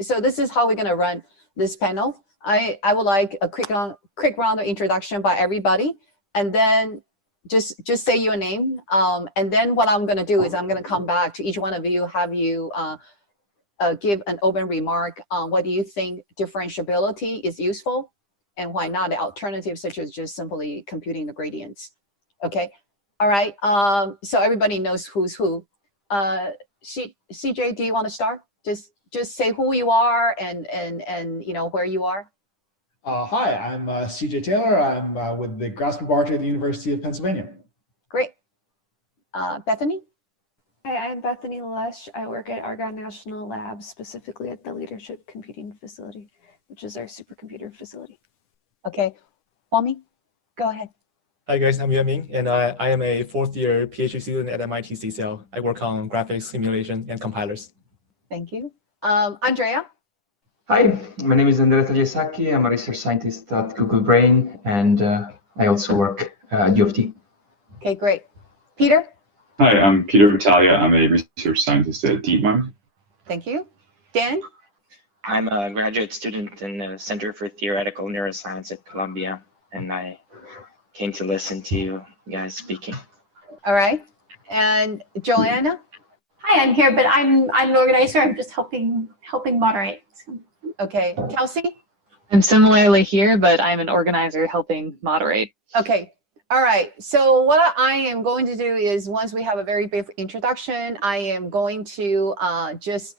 so this is how we're gonna run this panel. I would like a quick round of introduction by everybody, and then just say your name. And then what I'm gonna do is I'm gonna come back to each one of you, have you give an open remark on what do you think differentiability is useful and why not, the alternatives such as just simply computing the gradients. Okay, all right, so everybody knows who's who. CJ, do you want to start? Just say who you are and you know where you are. Hi, I'm CJ Taylor. I'm with the Grasp Laboratory at the University of Pennsylvania. Great. Bethany? Hi, I'm Bethany Lush. I work at Argonne National Labs, specifically at the Leadership Computing Facility, which is our supercomputer facility. Okay, Kwame, go ahead. Hi guys, I'm Yueming, and I am a fourth-year PhD student at MIT CCL. I work on graphics simulation and compilers. Thank you. Andrea? Hi, my name is Andrea Tagliasacchi. I'm a research scientist at Google Brain, and I also work at U of T. Okay, great. Peter? Hi, I'm Peter Battaglia. I'm a research scientist at DeepMind. Thank you. Dan? I'm a graduate student in the Center for Theoretical Neuroscience at Columbia, and I came to listen to you guys speaking. All right. And Joanna? Hi, I'm here, but I'm an organizer. I'm just helping moderate. Okay. Kelsey? I'm similarly here, but I'm an organizer helping moderate. Okay. All right. So what I am going to do is, once we have a very brief introduction, I am going to just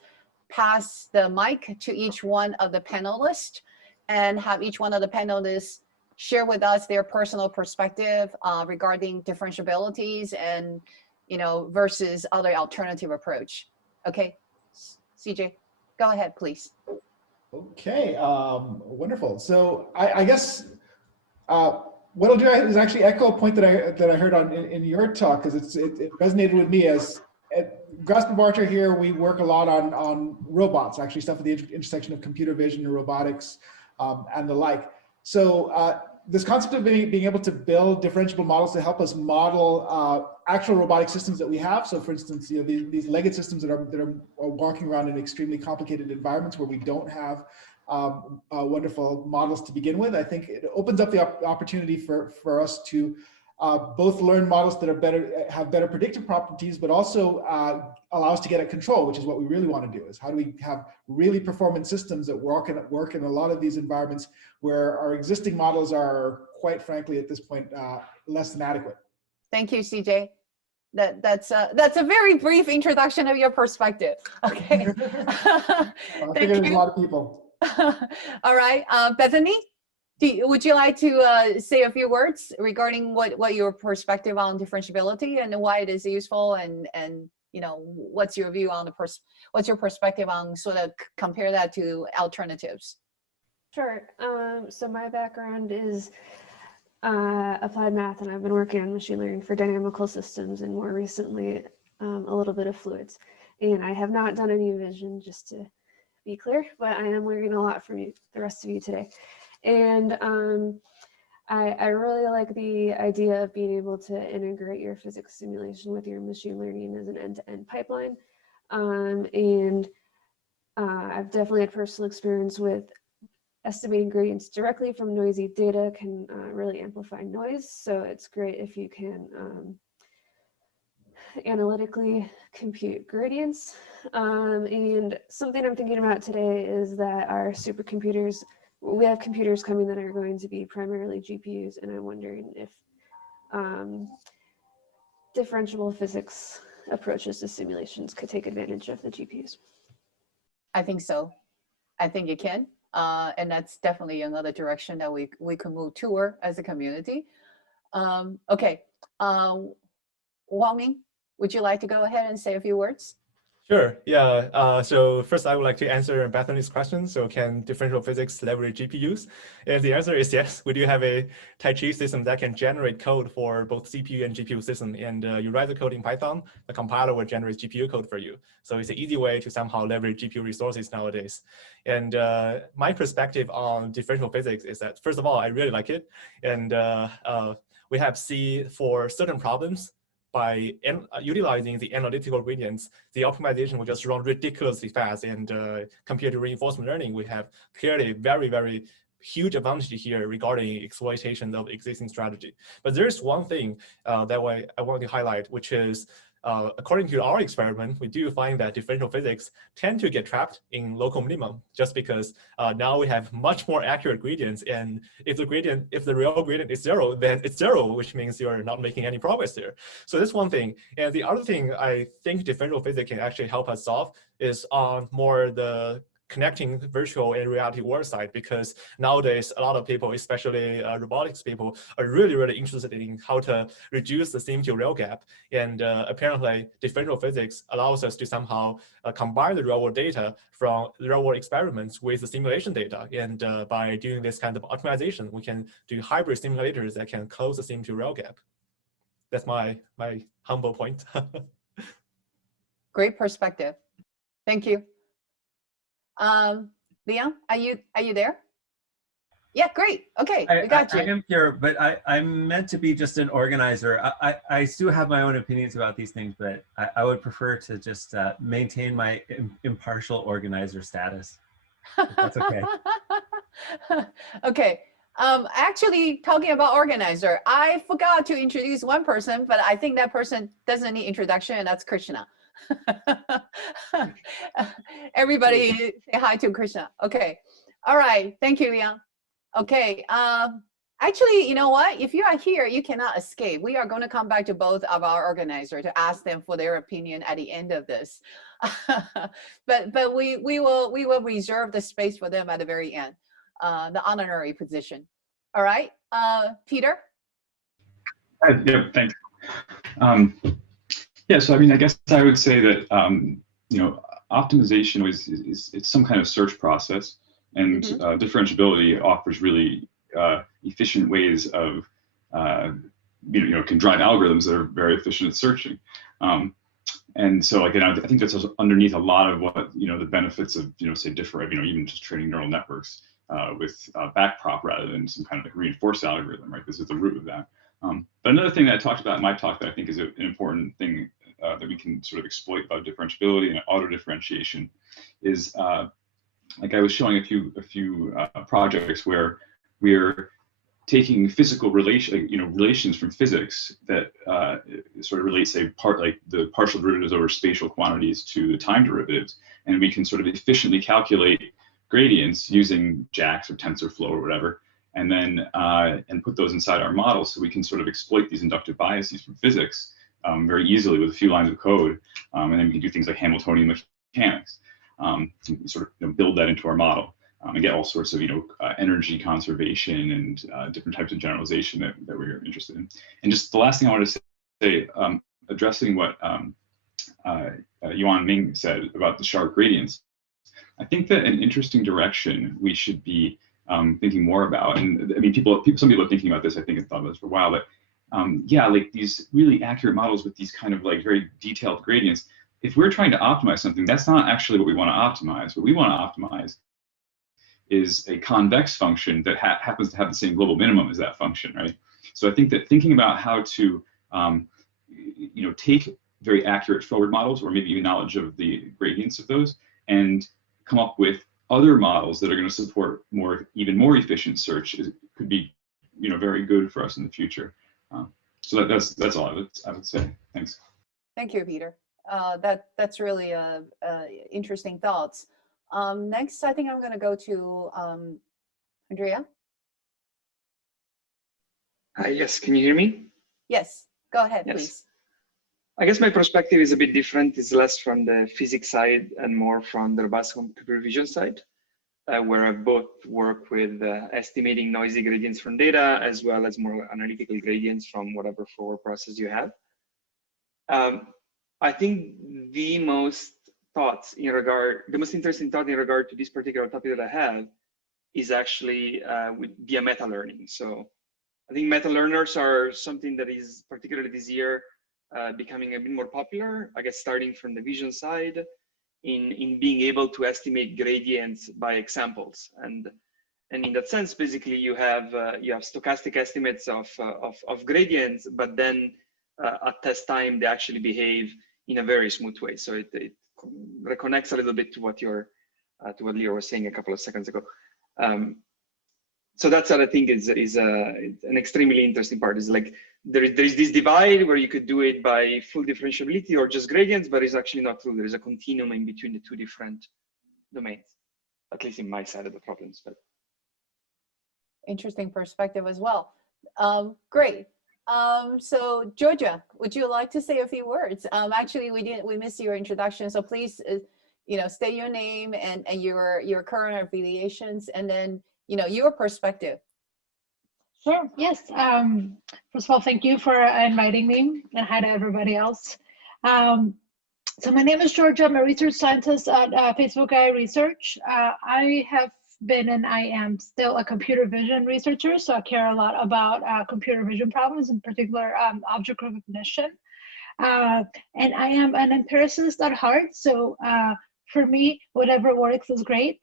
pass the mic to each one of the panelists and have each one of the panelists share with us their personal perspective regarding differentiabilities and, you know, versus other alternative approach. Okay, CJ, go ahead, please. Okay, wonderful. So I guess what I'll do is actually echo a point that I heard in your talk, because it resonated with me. As at Grasp Laboratory here, we work a lot on robots, actually stuff at the intersection of computer vision and robotics and the like. So this concept of being able to build differentiable models to help us model actual robotic systems that we have. So for instance, you know, these legged systems that are walking around in extremely complicated environments where we don't have wonderful models to begin with. I think it opens up the opportunity for us to both learn models that are have better predictive properties, but also allow us to get at control, which is what we really want to do. Is how do we have really performant systems that work in a lot of these environments where our existing models are, quite frankly, at this point, less than adequate. Thank you, CJ. That's a very brief introduction of your perspective. Okay. I figure there's a lot of people. All right, Bethany, would you like to say a few words regarding what your perspective on differentiability and why it is useful, and you know, what's your view on what's your perspective on sort of compare that to alternatives? Sure. So my background is applied math, and I've been working on machine learning for dynamical systems, and more recently a little bit of fluids. And I have not done any vision, just to be clear, but I am learning a lot from you, the rest of you today. And I really like the idea of being able to integrate your physics simulation with your machine learning as an end-to-end pipeline. And I've definitely had personal experience with estimating gradients directly from noisy data can really amplify noise. So it's great if you can analytically compute gradients. And something I'm thinking about today is that our supercomputers, we have computers coming that are going to be primarily GPUs, and I'm wondering if differentiable physics approaches to simulations could take advantage of the GPUs. I think so. I think it can. And that's definitely another direction that we can move toward as a community. Okay, Wang Ming, would you like to go ahead and say a few words? Sure, yeah. So first I would like to answer Bethany's question. So can differential physics leverage GPUs? If the answer is yes, we do have a Tai Chi system that can generate code for both CPU and GPU system. And you write the code in Python, the compiler will generate GPU code for you. So it's an easy way to somehow leverage GPU resources nowadays. And my perspective on differential physics is that, first of all, I really like it. And we have seen for certain problems, by utilizing the analytical gradients, the optimization will just run ridiculously fast. And compared to reinforcement learning, we have clearly very, very huge advantage here regarding exploitation of existing strategy. But there's one thing that I want to highlight, which is according to our experiment, we do find that differential physics tend to get trapped in local minimum just because now we have much more accurate gradients. And if the real gradient is 0, then it's 0, which means you're not making any progress there. So that's one thing. And the other thing I think differential physics can actually help us solve is on more the connecting virtual and reality world side, because nowadays a lot of people, especially robotics people, are really, really interested in how to reduce the sim to real gap. And apparently differential physics allows us to somehow combine the real world data from the real world experiments with the simulation data. And by doing this kind of optimization, we can do hybrid simulators that can close the sim to real gap. That's my humble point. Great perspective. Thank you. Leon, are you there? Yeah, great. Okay, we got you. I am here, but I'm meant to be just an organizer. I still have my own opinions about these things, but I would prefer to just maintain my impartial organizer status. If that's okay. Okay. Actually, talking about organizer, I forgot to introduce one person, but I think that person doesn't need introduction, and that's Krishna. Everybody say hi to Krishna. Okay. All right. Thank you, Leon. Okay. Actually, you know what? If you are here, you cannot escape. We are going to come back to both of our organizers to ask them for their opinion at the end of this. but we will reserve the space for them at the very end, the honorary position. All right. Peter? Yeah, thanks. Yeah, so I mean, I guess I would say that you know, optimization is it's some kind of search process, and differentiability offers really efficient ways of you know, can drive algorithms that are very efficient at searching. And so again, I think that's underneath a lot of what, you know, the benefits of, you know, say even just training neural networks with backprop rather than some kind of like reinforced algorithm, right? This is the root of that. But another thing that I talked about in my talk that I think is an important thing that we can sort of exploit about differentiability and auto differentiation is like I was showing a few projects where we're taking physical relations from physics that sort of relate, say, like the partial derivatives over spatial quantities to the time derivatives, and we can sort of efficiently calculate gradients using JAX or TensorFlow or whatever, and then and put those inside our model, so we can sort of exploit these inductive biases from physics very easily with a few lines of code, and then we can do things like Hamiltonian mechanics to sort of build that into our model. And get all sorts of energy conservation and different types of generalization that we're interested in. And just the last thing I wanted to say, addressing what Yuan Ming said about the sharp gradients, I think that an interesting direction we should be thinking more about, and I mean, some people are thinking about this, I think, and thought about this for a while, but yeah, like these really accurate models with these kind of like very detailed gradients, if we're trying to optimize something, that's not actually what we want to optimize. What we want to optimize is a convex function that happens to have the same global minimum as that function, right? So I think that thinking about how to, take very accurate forward models, or maybe even knowledge of the gradients of those, and come up with other models that are going to support even more efficient search could be, very good for us in the future. So that's all I would say. Thanks. Thank you, Peter. That's really interesting thoughts. Next, I think I'm going to go to Andrea. Yes, can you hear me? Yes, go ahead, yes. Please. I guess my perspective is a bit different. It's less from the physics side and more from the robust computer vision side, where I both work with estimating noisy gradients from data, as well as more analytical gradients from whatever forward process you have. I think the most interesting thought in regard to this particular topic that I have is actually via meta learning. So I think meta learners are something that is particularly this year becoming a bit more popular, I guess, starting from the vision side in being able to estimate gradients by examples. And in that sense, basically you have stochastic estimates of gradients, but then at test time, they actually behave in a very smooth way. So it reconnects a little bit to what to what Leo was saying a couple of seconds ago. So that's what I think is an extremely interesting part. Is like there is this divide where you could do it by full differentiability or just gradients, but it's actually not true. There is a continuum in between the two different domains, at least in my side of the problems. But interesting perspective as well. Great. So Georgia, would you like to say a few words? Actually, we missed your introduction, so please, state your name and your current affiliations, and then your perspective. Sure. Yes. First of all, thank you for inviting me, and hi to everybody else. So my name is Georgia. I'm a research scientist at Facebook AI Research. I have been and I am still a computer vision researcher, so I care a lot about computer vision problems, in particular object recognition. And I am an empiricist at heart, so for me, whatever works is great.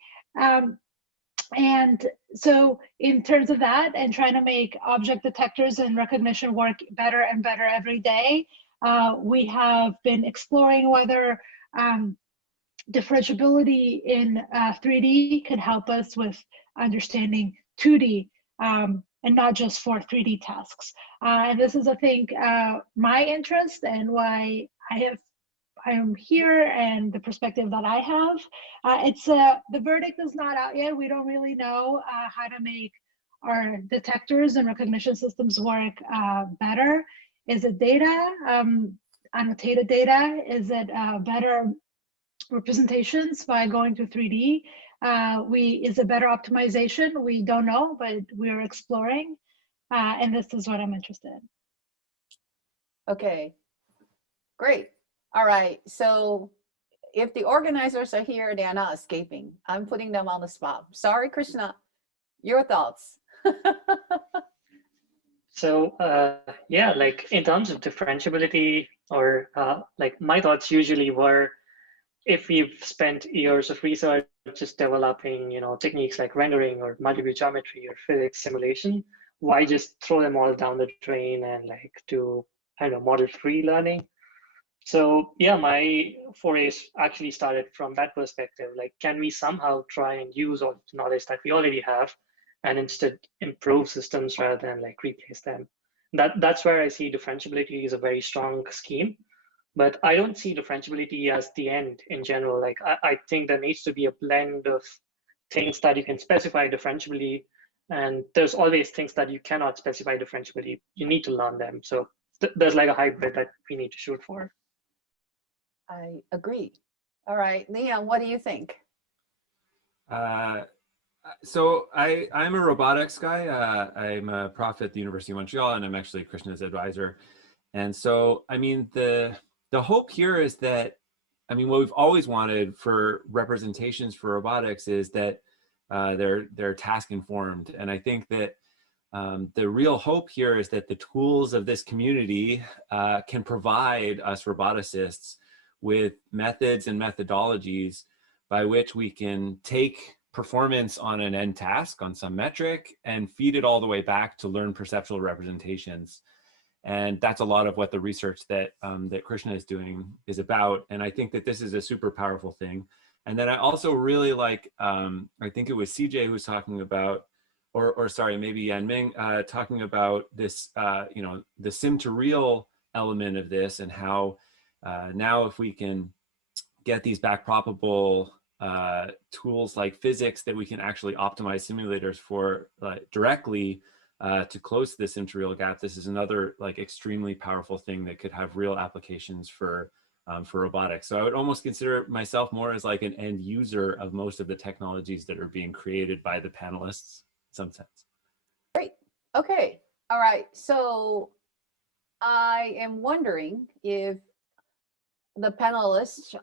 And so in terms of that and trying to make object detectors and recognition work better and better every day, we have been exploring whether differentiability in 3D could help us with understanding 2D and not just for 3D tasks. And this is, I think, my interest and why I am here and the perspective that I have. The verdict is not out yet. We don't really know how to make our detectors and recognition systems work better. Is it data, annotated data? Is it better representations by going to 3D? Is it better optimization? We don't know, but we're exploring. And this is what I'm interested in. Okay, great. All right, so if the organizers are here, they are not escaping. I'm putting them on the spot. Sorry, Krishna, your thoughts. So yeah, like in terms of differentiability, or like my thoughts usually were, if we've spent years of research just developing, techniques like rendering or multiview geometry or physics simulation, why just throw them all down the drain and like do, I don't know, model-free learning? So yeah, my forays actually started from that perspective. Like, can we somehow try and use all the knowledge that we already have and instead improve systems rather than like replace them? That's where I see differentiability is a very strong scheme. But I don't see differentiability as the end in general. Like, I think there needs to be a blend of things that you can specify differentiability, and there's always things that you cannot specify differentiability. You need to learn them. So there's like a hybrid that we need to shoot for. I agree. All right, Leon, what do you think? So I'm a robotics guy. I'm a prof at the University of Montreal, and I'm actually Krishna's advisor. And so, I mean, the hope here is that, I mean, what we've always wanted for representations for robotics is that they're task informed. And I think that the real hope here is that the tools of this community can provide us roboticists with methods and methodologies by which we can take performance on an end task on some metric and feed it all the way back to learn perceptual representations. And that's a lot of what the research that that Krishna is doing is about. And I think that this is a super powerful thing. And then I also really like, I think it was CJ who was talking about, or sorry, maybe Yanming, talking about this, the sim to real element of this, and how now if we can get these backproppable tools like physics that we can actually optimize simulators for directly to close this sim to real gap, this is another like extremely powerful thing that could have real applications for robotics. So I would almost consider myself more as like an end user of most of the technologies that are being created by the panelists in some sense. Great. Okay. All right. So I am wondering if the panelists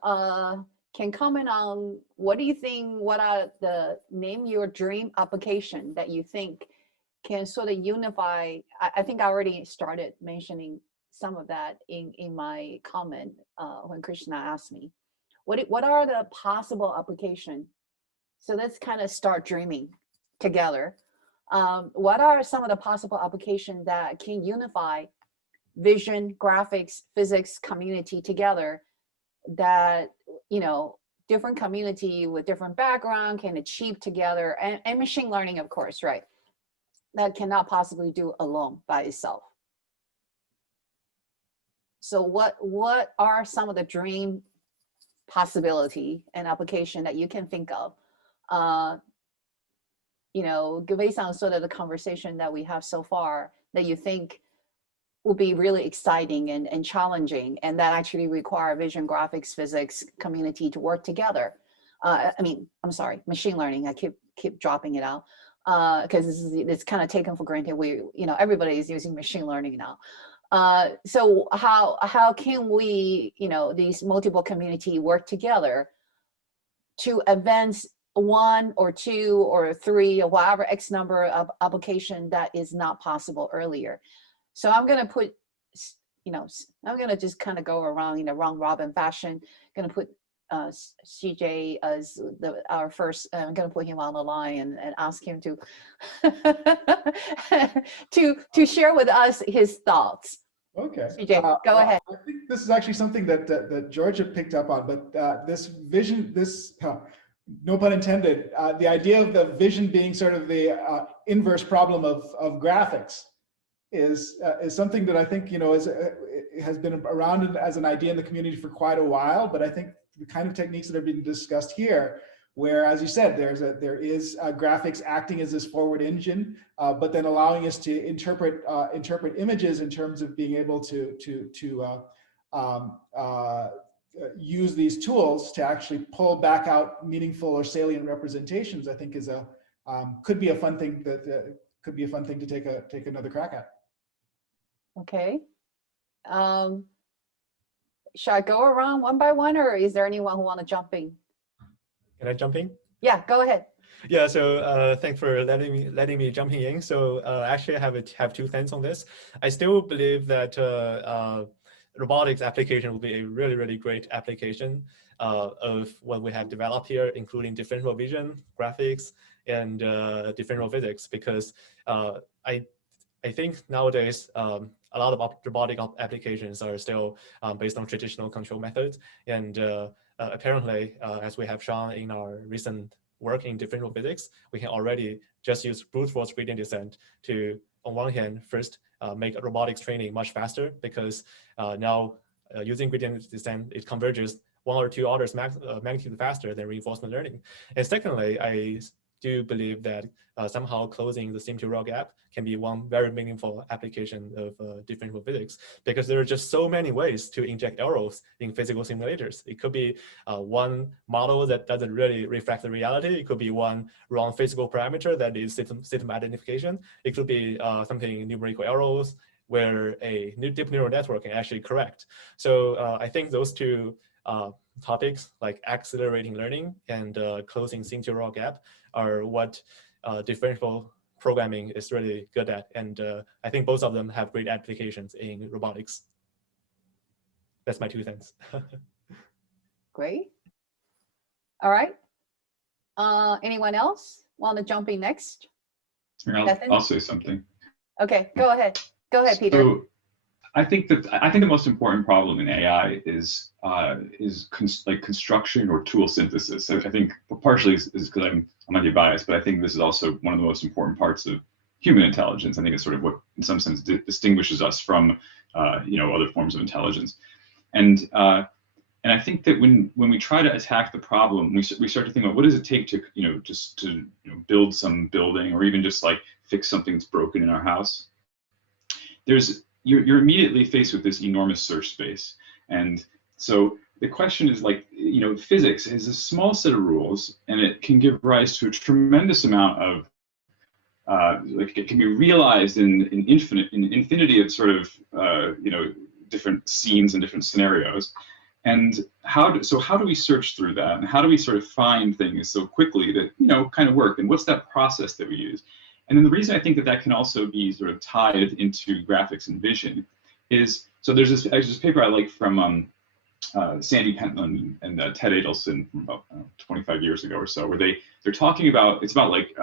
can comment on what do you think, what are the name your dream application that you think can sort of unify. I think I already started mentioning some of that in my comment when Krishna asked me. What are the possible application? So let's kind of start dreaming together. What are some of the possible applications that can unify vision, graphics, physics community together, that, you know, different community with different background can achieve together, and machine learning, of course, right? That cannot possibly do alone by itself. So what are some of the dream possibility and application that you can think of? You know, based on sort of the conversation that we have so far, that you think will be really exciting and challenging, and that actually require vision, graphics, physics community to work together. I mean, I'm sorry, machine learning. I keep dropping it out because it's kind of taken for granted. You know, everybody is using machine learning now. So how can we, you know, these multiple community work together to advance one or two or three or whatever X number of application that is not possible earlier? So I'm going to put, you know, I'm going to just kind of go around in a round robin fashion. Going to put CJ as our first. I'm going to put him on the line and ask him to to share with us his thoughts. Okay. CJ, go ahead. I think this is actually something that Georgia picked up on, but this vision, no pun intended, the idea of the vision being sort of the inverse problem of graphics is something that I think, you know, has been around as an idea in the community for quite a while. But I think the kind of techniques that are being discussed here, where, as you said, there is graphics acting as this forward engine, but then allowing us to interpret images in terms of being able to use these tools to actually pull back out meaningful or salient representations, I think is could be a fun thing to take another crack at. Okay. Shall I go around one by one, or is there anyone who want to jump in? Can I jump in? Yeah, go ahead. Yeah, so thanks for letting me jumping in. So actually, I have 2 things on this. I still believe that robotics application will be a really great application of what we have developed here, including differential vision, graphics, and differential physics. Because I think nowadays a lot of robotic applications are still based on traditional control methods, and apparently, as we have shown in our recent work in differential physics, we can already just use brute force gradient descent to, on one hand, first make robotics training much faster, because now using gradient descent, it converges 1 or 2 orders magnitude faster than reinforcement learning. And secondly, I do believe that somehow closing the sim-to-raw gap can be one very meaningful application of differential physics, because there are just so many ways to inject errors in physical simulators. It could be one model that doesn't really reflect the reality. It could be one wrong physical parameter that is system identification. It could be something numerical errors where a deep neural network can actually correct. So I think those 2 topics, like accelerating learning and closing sim-to-raw gap, are what differential programming is really good at. And I think both of them have great applications in robotics. That's my 2 cents. Great. All right. Anyone else want to jump in next? I'll say something. Okay, go ahead. Go ahead, Peter. So I think the most important problem in AI is construction or tool synthesis. I think partially is because I might be biased, but I think this is also one of the most important parts of human intelligence. I think it's sort of what, in some sense, distinguishes us from other forms of intelligence. And I think that when we try to attack the problem, we start to think about what does it take to just to build some building, or even just like fix something that's broken in our house. You're immediately faced with this enormous search space. And so the question is, like, physics is a small set of rules, and it can give rise to a tremendous amount of, it can be realized in infinity of sort of, different scenes and different scenarios. And how do we search through that? And how do we sort of find things so quickly that, kind of work? And what's that process that we use? And then the reason I think that can also be sort of tied into graphics and vision is, so there's this paper I like from Sandy Pentland and Ted Adelson from about 25 years ago or so, where they're talking about, it's about like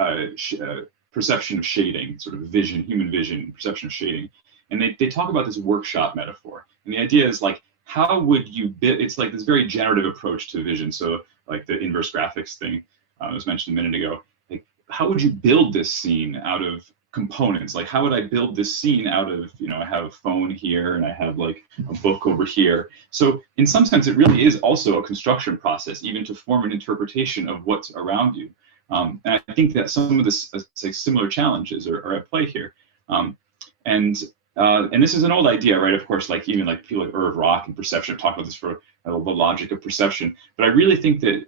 perception of shading, sort of vision, human vision, perception of shading. And they talk about this workshop metaphor. And the idea is like, how would you build, it's like this very generative approach to vision. So like the inverse graphics thing was mentioned a minute ago, like how would you build this scene out of components? Like how would I build this scene out of, you know, I have a phone here and I have like a book over here. So in some sense, it really is also a construction process, even to form an interpretation of what's around you. And I think that some of this like, similar challenges are at play here. And this is an old idea, right? Of course, like even like people like Irv Rock and perception have talked about this for the logic of perception. But I really think that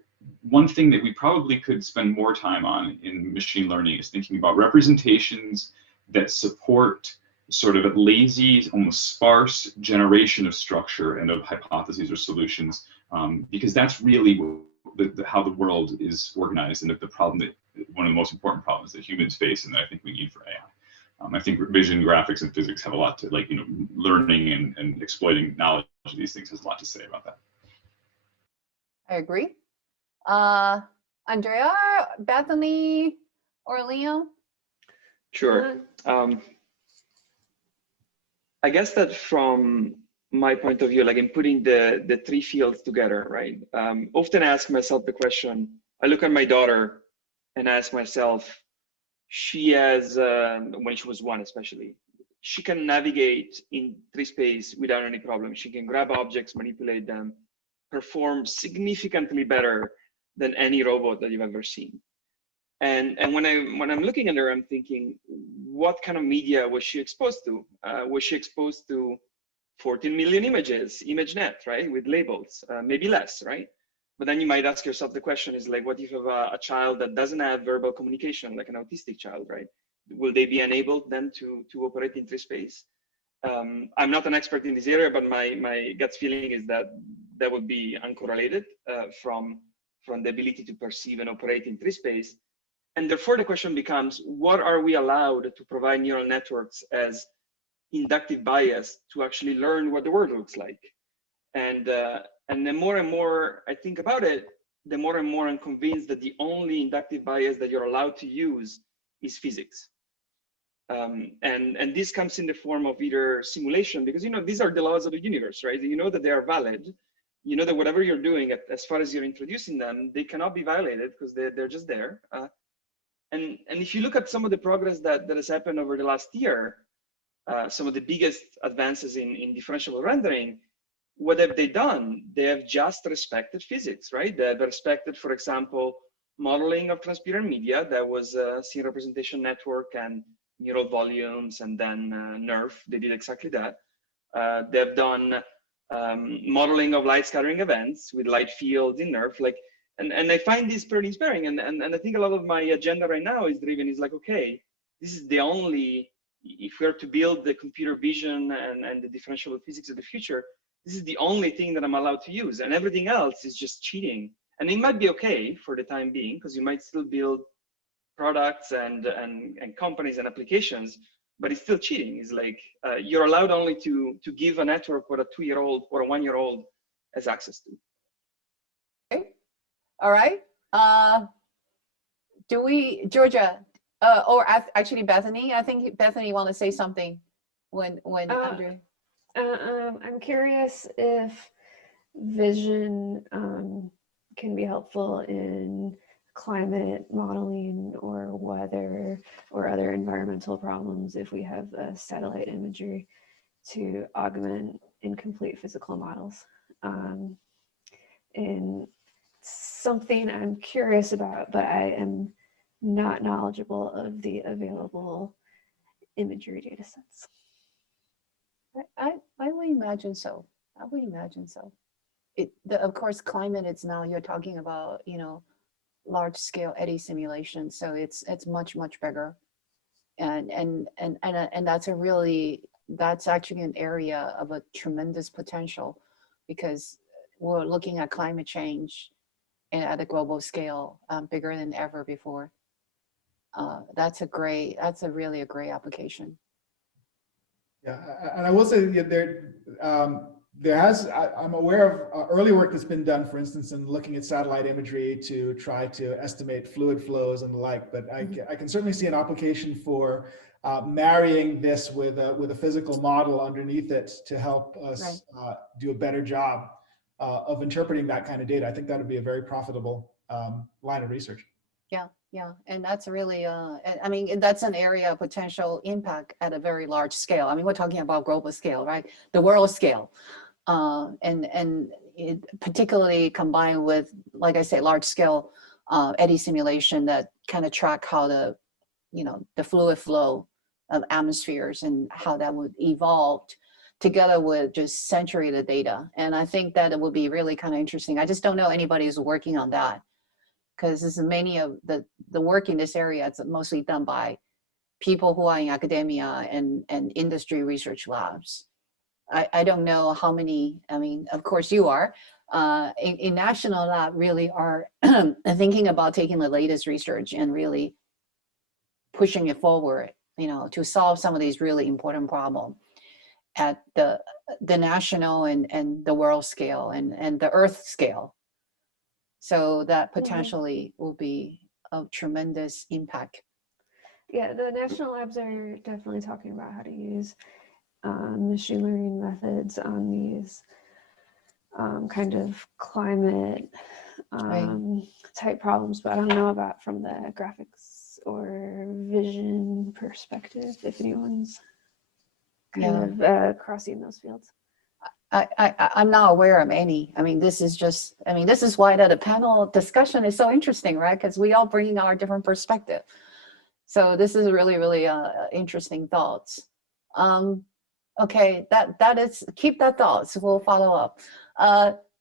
one thing that we probably could spend more time on in machine learning is thinking about representations that support sort of a lazy, almost sparse generation of structure and of hypotheses or solutions, because that's really how the world is organized, and the problem that one of the most important problems that humans face, and that I think we need for AI. I think vision, graphics, and physics have a lot to, like, you know, learning and exploiting knowledge of these things has a lot to say about that. I agree. Andrea, Bethany, or Leo? Sure. I guess that from my point of view, like in putting the three fields together, right? Often I ask myself the question, I look at my daughter and ask myself, she has, when she was 1 especially, she can navigate in 3 space without any problem. She can grab objects, manipulate them, perform significantly better than any robot that you've ever seen. And when I'm looking at her, I'm thinking, what kind of media was she exposed to? Was she exposed to 14 million images, ImageNet, right, with labels? Maybe less, right? But then you might ask yourself the question is like, what if you have a child that doesn't have verbal communication, like an autistic child, right? Will they be enabled then to operate in 3 space? I'm not an expert in this area, but my gut feeling is that that would be uncorrelated from the ability to perceive and operate in 3 space. And therefore the question becomes, what are we allowed to provide neural networks as inductive bias to actually learn what the world looks like? And the more and more I think about it, the more and more I'm convinced that the only inductive bias that you're allowed to use is physics. And this comes in the form of either simulation, because, you know, these are the laws of the universe, right? You know that they are valid. You know that whatever you're doing, as far as you're introducing them, they cannot be violated because they're just there. And if you look at some of the progress that has happened over the last year, some of the biggest advances in differentiable rendering, what have they done? They have just respected physics, right? They have respected, for example, modeling of transparent media. That was scene representation network and neural volumes, and then NERF. They did exactly that. They've done modeling of light scattering events with light fields in NERF. Like, and I find this pretty inspiring. And I think a lot of my agenda right now is driven is like, okay, this is the only, if we're to build the computer vision and the differential physics of the future, this is the only thing that I'm allowed to use, and everything else is just cheating. And it might be okay for the time being, because you might still build products and companies and applications, but it's still cheating. It's like you're allowed only to give a network what a 2-year-old or a 1-year-old has access to. Okay. All right. Georgia, or actually Bethany? I think Bethany want to say something when Andrea. I'm curious if vision can be helpful in climate modeling or weather or other environmental problems if we have satellite imagery to augment incomplete physical models. And something I'm curious about, but I am not knowledgeable of the available imagery data sets. I would imagine so. I would imagine so. Of course, climate, it's now you're talking about, you know, large scale eddy simulation. So it's much bigger. And that's actually an area of a tremendous potential, because we're looking at climate change at a global scale, bigger than ever before. That's really a great application. Yeah, and I will say I'm aware of early work that's been done, for instance, in looking at satellite imagery to try to estimate fluid flows and the like, but I can certainly see an application for marrying this with a physical model underneath it to help us do a better job of interpreting that kind of data. I think that would be a very profitable line of research. Yeah, and that's really, I mean, that's an area of potential impact at a very large scale. I mean, we're talking about global scale, right? The world scale, and it particularly combined with, like I say, large scale eddy simulation that kind of track how the fluid flow of atmospheres and how that would evolve together with just saturated data. And I think that it would be really kind of interesting. I just don't know anybody who's working on that, because this is many of the work in this area. It's mostly done by people who are in academia and industry research labs. I don't know how many, I mean, of course you are, in national lab really are thinking about taking the latest research and really pushing it forward, to solve some of these really important problems at the national and the world scale and the earth scale. So that potentially will be of tremendous impact. Yeah, the national labs are definitely talking about how to use machine learning methods on these kind of climate type problems, but I don't know about from the graphics or vision perspective, if anyone's kind of crossing those fields. I'm not aware of any. I mean, this is why the panel discussion is so interesting, right? Because we all bring our different perspective. So this is really, really interesting thoughts. Okay, that is, keep that thoughts. We'll follow up.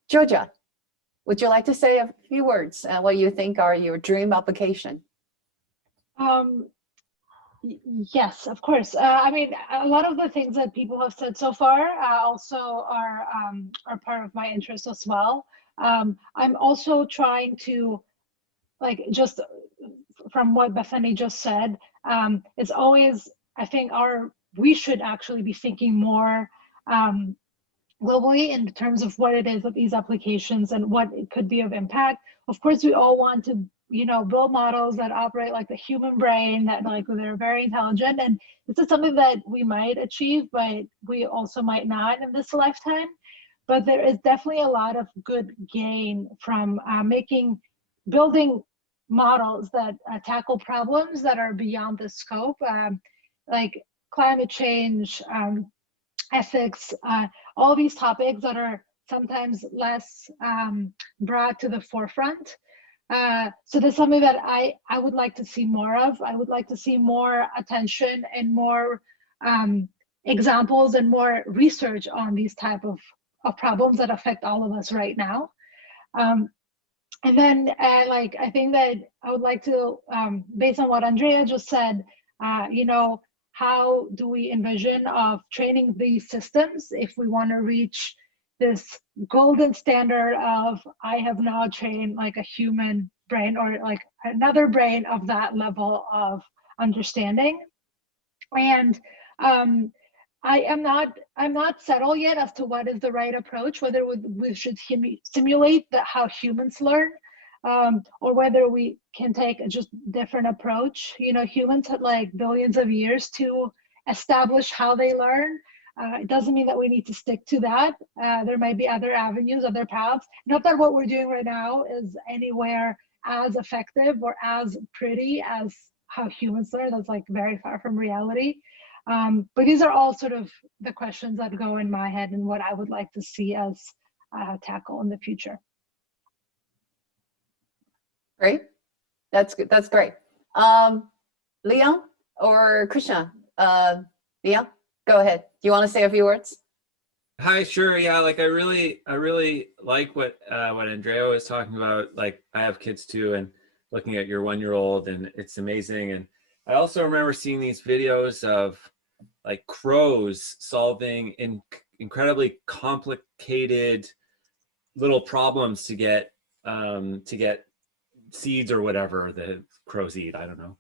Georgia, would you like to say a few words? What you think are your dream application? Yes, of course. I mean, a lot of the things that people have said so far also are part of my interest as well. I'm also trying to, like, just from what Bethany just said, it's always, I think we should actually be thinking more globally in terms of what it is of these applications and what it could be of impact. Of course, we all want to, build models that operate like the human brain, that they're very intelligent. And this is something that we might achieve, but we also might not in this lifetime. But there is definitely a lot of good gain from building models that tackle problems that are beyond the scope, like climate change, ethics, all these topics that are sometimes less brought to the forefront. So that's something that I would like to see more of. I would like to see more attention and more examples and more research on these type of problems that affect all of us right now. And then I think that I would like to, based on what Andrea just said, how do we envision of training these systems if we want to reach this golden standard of, I have now trained like a human brain or like another brain of that level of understanding. And I'm not settled yet as to what is the right approach, whether we should simulate how humans learn, or whether we can take a just different approach. Humans had like billions of years to establish how they learn. It doesn't mean that we need to stick to that. There might be other avenues, other paths. Not that what we're doing right now is anywhere as effective or as pretty as how humans learn. That's like very far from reality. But these are all sort of the questions that go in my head and what I would like to see us tackle in the future. Great. That's good. That's great. Leon or Krishna? Leon, go ahead. Do you want to say a few words? Hi, sure. Yeah, like I really like what Andrea was talking about. Like I have kids too, and looking at your 1-year-old, and it's amazing. And I also remember seeing these videos of like crows solving incredibly complicated little problems to get seeds or whatever the crows eat. I don't know.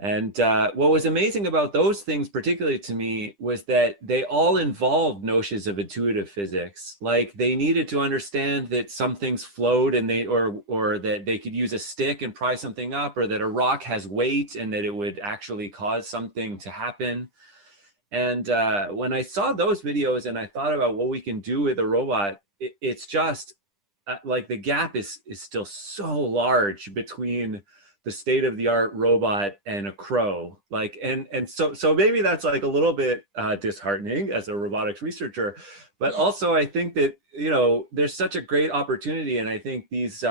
And what was amazing about those things, particularly to me, was that they all involved notions of intuitive physics. Like they needed to understand that some things float and or that they could use a stick and pry something up, or that a rock has weight and that it would actually cause something to happen. And when I saw those videos and I thought about what we can do with a robot, it's just like the gap is still so large between the state-of-the-art robot and a crow. Like, and so maybe that's like a little bit disheartening as a robotics researcher, but also I think that, you know, there's such a great opportunity. And I think these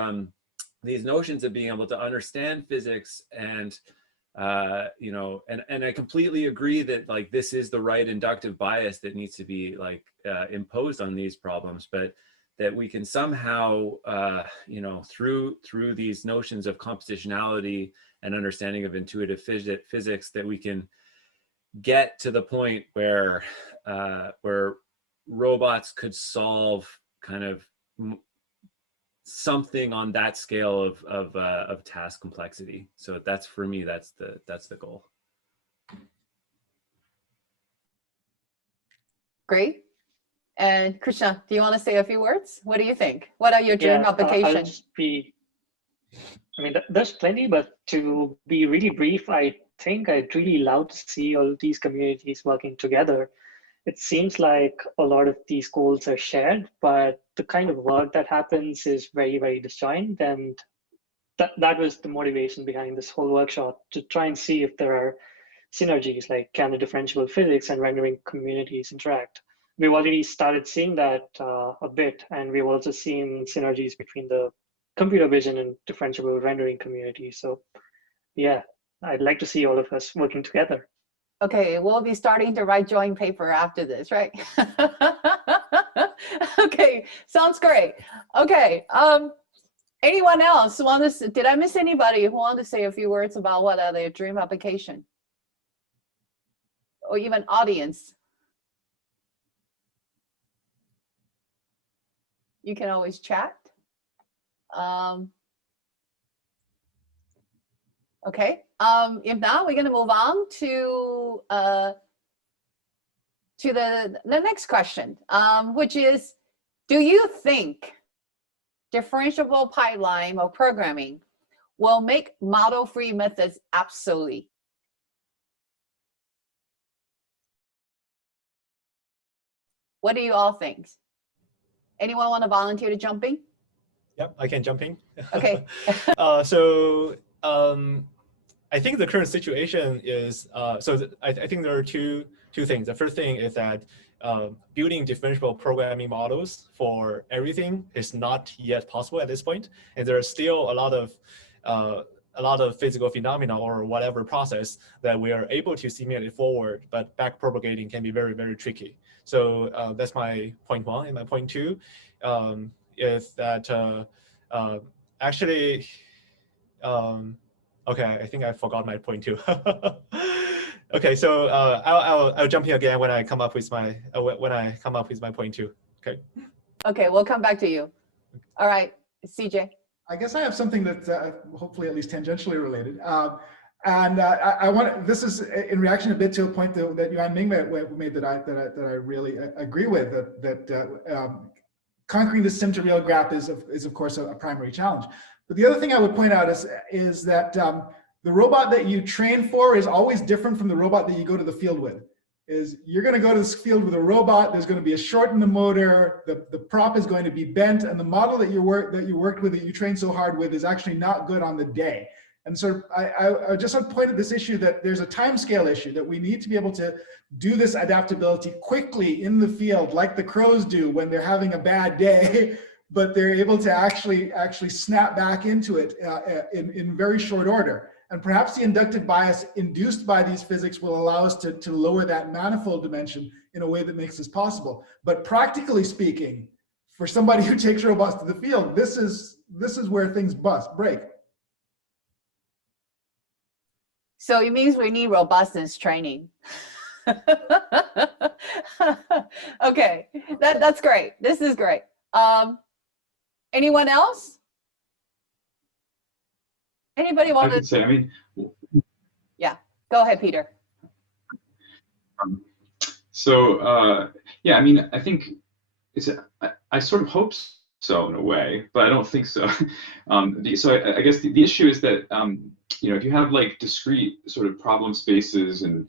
notions of being able to understand physics and you know, and I completely agree that like this is the right inductive bias that needs to be like imposed on these problems, but that we can somehow, you know, through these notions of compositionality and understanding of intuitive physics, that we can get to the point where robots could solve kind of something on that scale of task complexity. So that's, for me, that's the goal. Great. And Krishna, do you want to say a few words? What do you think? What are your dream applications? I mean, there's plenty, but to be really brief, I think I'd really love to see all these communities working together. It seems like a lot of these goals are shared, but the kind of work that happens is very, very disjoint. And that was the motivation behind this whole workshop, to try and see if there are synergies, like can the differentiable physics and rendering communities interact? We've already started seeing that a bit, and we've also seen synergies between the computer vision and differentiable rendering community. So yeah, I'd like to see all of us working together. Okay, we'll be starting to write joint paper after this, right? Okay, sounds great. Okay, anyone else want to, did I miss anybody who wanted to say a few words about what are their dream application? Or even audience? You can always chat. Okay, if not, we're going to move on to the next question, which is, do you think differentiable pipeline or programming will make model-free methods obsolete? What do you all think? Anyone want to volunteer to jump in? Yep, I can jump in. Okay. So I think the current situation is, I think there are two things. The first thing is that building differentiable programming models for everything is not yet possible at this point. And there are still a lot of physical phenomena or whatever process that we are able to simulate forward, but back propagating can be very, very tricky. So that's my point one. And my point two is that actually, okay, I think I forgot my point two. Okay, so I'll jump in again when I come up with my point two. Okay. Okay, we'll come back to you. All right, CJ. I guess I have something that's hopefully at least tangentially related. And I want, this is in reaction a bit to a point that Yuan Ming made that I really agree with, that conquering the sim to real gap is of course a primary challenge. But the other thing I would point out is that the robot that you train for is always different from the robot that you go to the field with. Is you're going to go to this field with a robot, there's going to be a short in the motor, the prop is going to be bent, and the model that you worked with, that you trained so hard with, is actually not good on the day. And so I just want to point at this issue that there's a time scale issue, that we need to be able to do this adaptability quickly in the field, like the crows do when they're having a bad day, but they're able to actually snap back into it in very short order. And perhaps the inductive bias induced by these physics will allow us to lower that manifold dimension in a way that makes this possible. But practically speaking, for somebody who takes robots to the field, this is where things break. So it means we need robustness training. Okay, that's great. This is great. Anyone else? Anybody want to say? I mean, yeah. Go ahead, Peter. Yeah, I mean, I think I sort of hope so in a way, but I don't think so. I guess the issue is that if you have like discrete sort of problem spaces and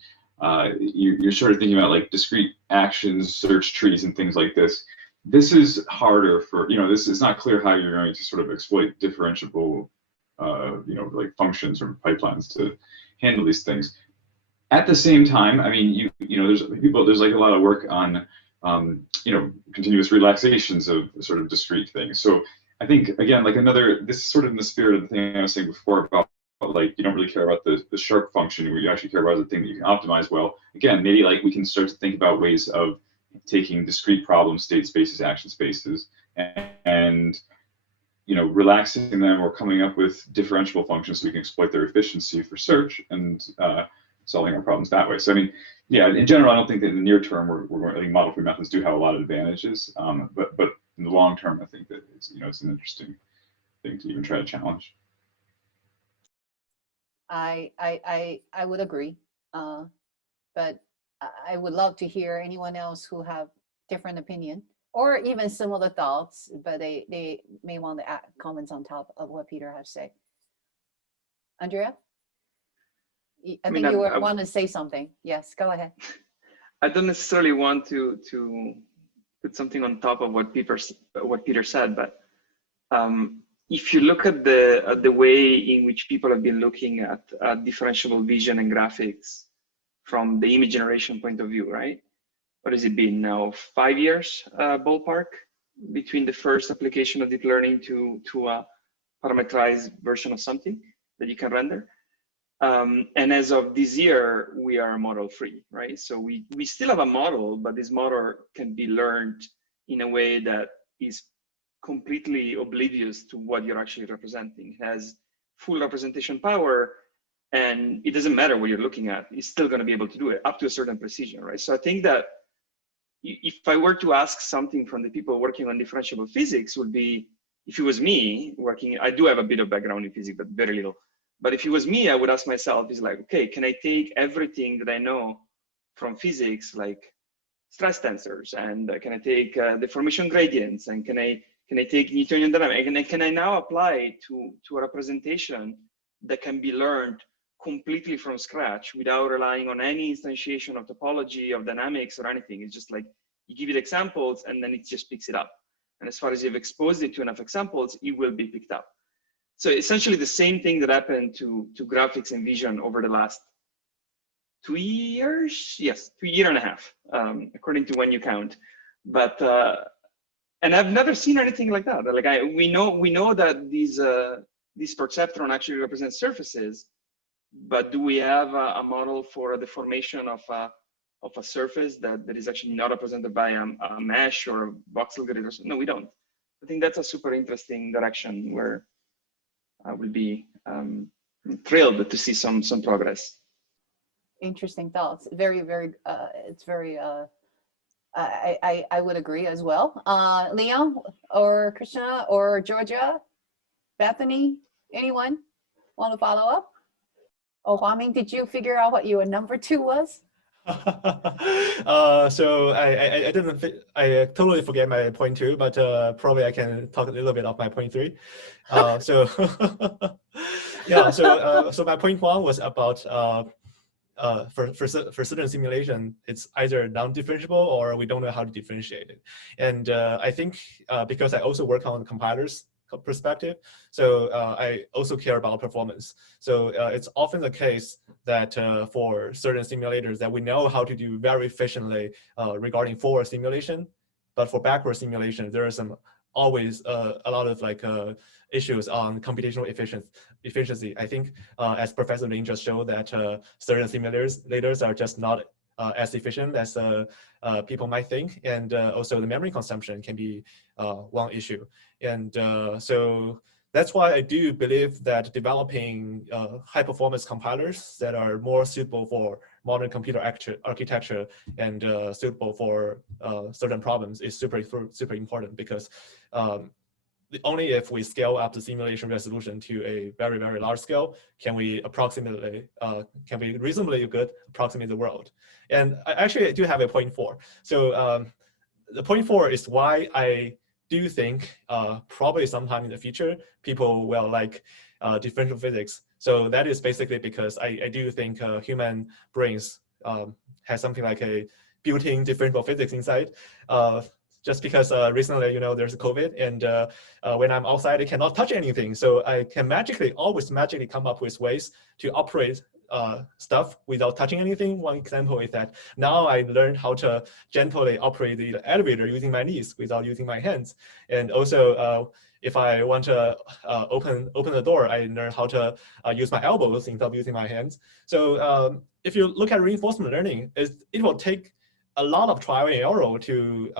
you're sort of thinking about like discrete actions, search trees, and things like this. This is harder for this is not clear how you're going to sort of exploit differentiable like functions or pipelines to handle these things. At the same time, I mean, there's like a lot of work on continuous relaxations of sort of discrete things. So I think again, like this is sort of in the spirit of the thing I was saying before about like you don't really care about the sharp function, where you actually care about the thing that you can optimize well. Again, maybe like we can start to think about ways of taking discrete problem state spaces, action spaces, and relaxing them or coming up with differentiable functions so we can exploit their efficiency for search and solving our problems that way. So I mean, yeah, in general, I don't think that in the near term model-free methods do have a lot of advantages, but in the long term, I think that it's it's an interesting thing to even try to challenge. I would agree, but I would love to hear anyone else who have different opinion or even similar thoughts, but they may want to add comments on top of what Peter has said. Andrea? I think you want to say something. Yes, go ahead. I don't necessarily want to put something on top of what Peter said, but if you look at the way in which people have been looking at differentiable vision and graphics from the image generation point of view, right? What has it been now? 5 years ballpark between the first application of deep learning to a parameterized version of something that you can render. And as of this year, we are model free, right? So we still have a model, but this model can be learned in a way that is completely oblivious to what you're actually representing. It has full representation power, and it doesn't matter what you're looking at. It's still going to be able to do it up to a certain precision, right? So I think that if I were to ask something from the people working on differentiable physics, would be, if it was me working, I do have a bit of background in physics, but very little. But if it was me, I would ask myself, is like, okay, can I take everything that I know from physics, like stress tensors, and can I take deformation gradients, and can I take Newtonian dynamics, and can I now apply to a representation that can be learned completely from scratch without relying on any instantiation of topology, of dynamics, or anything? It's just like you give it examples, and then it just picks it up. And as far as you've exposed it to enough examples, it will be picked up. So essentially the same thing that happened to graphics and vision over the last 2 years. Yes, 2 years and a half, according to when you count. But and I've never seen anything like that. Like we know that these perceptron actually represent surfaces, but do we have a model for the formation of a surface that is actually not represented by a mesh or a voxel grid? No, we don't. I think that's a super interesting direction where I will be thrilled to see some progress. Interesting thoughts. Very, very. It's very. I would agree as well. Leon or Krishna or Georgia, Bethany, anyone want to follow up? Oh, Huaming, did you figure out what your number 2 was? So I didn't. I totally forget my point 2, but probably I can talk a little bit of my point 3. So yeah. So my point 1 was about for certain simulation, it's either non-differentiable or we don't know how to differentiate it. And I think because I also work on compilers perspective, so I also care about performance. So it's often the case that for certain simulators that we know how to do very efficiently regarding forward simulation, but for backward simulation, there are always a lot of like issues on computational efficiency. I think as Professor Lin just showed that certain simulators are just not as efficient as people might think, and also the memory consumption can be one issue. And so that's why I do believe that developing high-performance compilers that are more suitable for modern computer architecture and suitable for certain problems is super important, because only if we scale up the simulation resolution to a very, very large scale can we reasonably good approximate the world. And I do have a point 4. So the point 4 is why I do think probably sometime in the future, people will like differential physics. So that is basically because I do think human brains has something like a built-in differential physics inside. Just because recently, there's COVID, and when I'm outside, I cannot touch anything. So I can always magically come up with ways to operate stuff without touching anything. One example is that now I learned how to gently operate the elevator using my knees without using my hands. And also, if I want to open the door, I learn how to use my elbows instead of using my hands. So if you look at reinforcement learning, it will take a lot of trial and error to